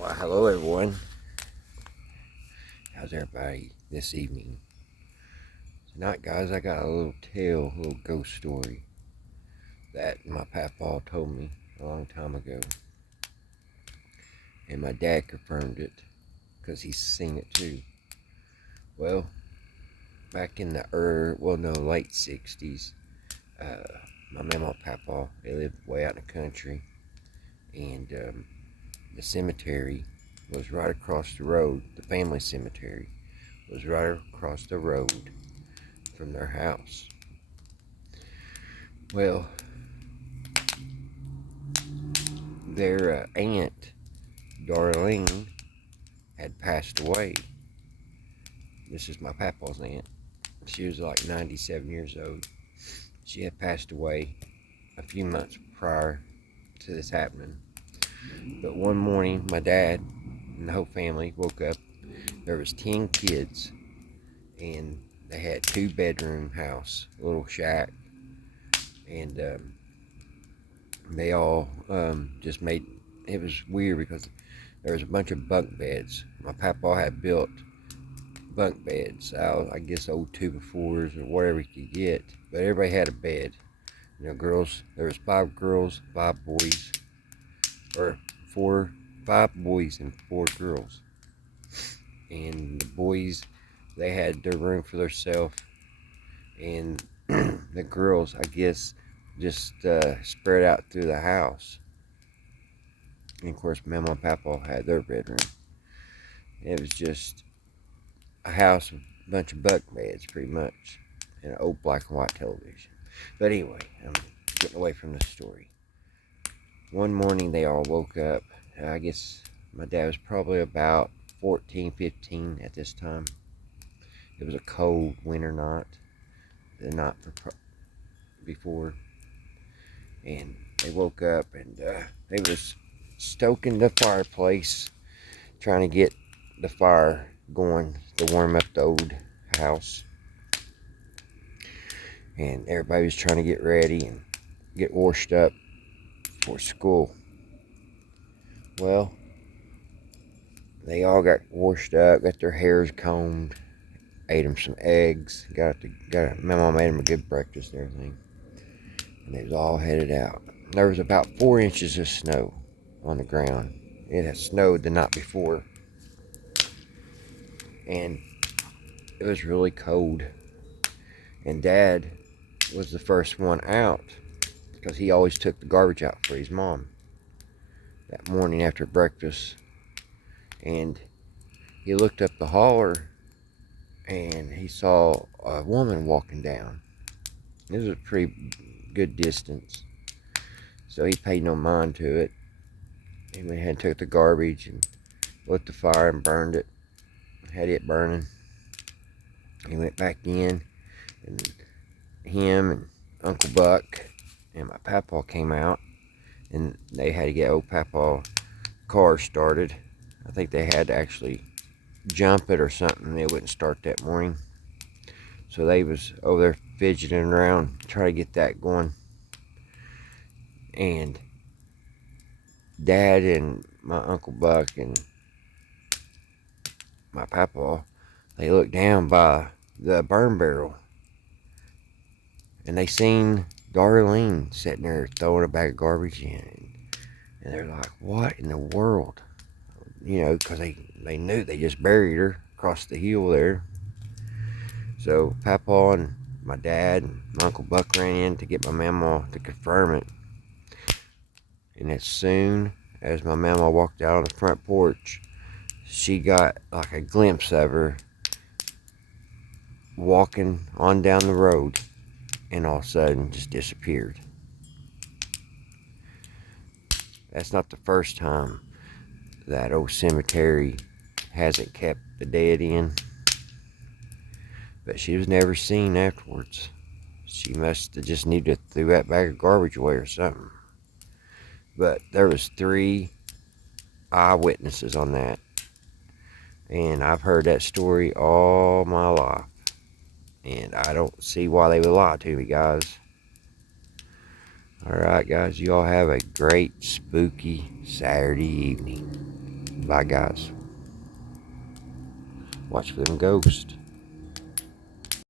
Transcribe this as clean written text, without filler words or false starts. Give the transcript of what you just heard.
Well, hello everyone. How's everybody this evening? Tonight, guys, I got a little ghost story that my papa told me a long time ago, and my dad confirmed it because he's seen it too. Well, back in the late '60s, my mama and papa, they lived way out in the country, and the cemetery was right across the road. The family cemetery was right across the road from their house. Well, their aunt, Darlene, had passed away. This is my papa's aunt. She was like 97 years old. She had passed away a few months prior to this happening. But one morning, my dad and the whole family woke up. There was 10 kids, and they had 2-bedroom house, a little shack, and they all just made. It was weird because there was a bunch of bunk beds. My papa had built bunk beds out, I guess old 2x4s or whatever he could get, but everybody had a bed. Girls, there was 5 girls, 5 boys, or 5 boys and 4 girls. And the boys, they had their room for themselves, and the girls, I guess, just spread out through the house. And of course, Mama and Papa had their bedroom. It was just a house with a bunch of bunk beds, pretty much, and an old black and white television. But anyway, I'm getting away from the story. One morning, they all woke up. I guess my dad was probably about 14, 15 at this time. It was a cold winter night, the night before, and they woke up and they was stoking the fireplace, trying to get the fire going to warm up the old house. And everybody was trying to get ready and get washed up for school. Well, they all got washed up, got their hairs combed, ate them some eggs, my mom made them a good breakfast and everything. And they was all headed out. There was about 4 inches of snow on the ground. It had snowed the night before, and it was really cold. And Dad was the first one out because he always took the garbage out for his mom that morning after breakfast. And he looked up the holler and he saw a woman walking down. It was a pretty good distance, so he paid no mind to it. He went ahead and took the garbage and lit the fire and burned it, had it burning. He went back in, and him and Uncle Buck and my papa came out, and they had to get old papa's car started. I think they had to actually jump it or something. It wouldn't start that morning, so they was over there fidgeting around trying to get that going. And Dad and my Uncle Buck and my papa, they looked down by the burn barrel, and they seen Darlene sitting there throwing a bag of garbage in. And they're like, what in the world? Because they knew they just buried her across the hill there. So Papa and my dad and my Uncle Buck ran in to get my mama to confirm it. And as soon as my mama walked out on the front porch, she got like a glimpse of her walking on down the road, and all of a sudden just disappeared. That's not the first time that old cemetery hasn't kept the dead in, but she was never seen afterwards. She must have just needed to throw that bag of garbage away or something. But there was 3 eyewitnesses on that, and I've heard that story all my life, and I don't see why they would lie to me, guys. Alright, guys, you all have a great spooky Saturday evening. Bye, guys. Watch for them ghosts.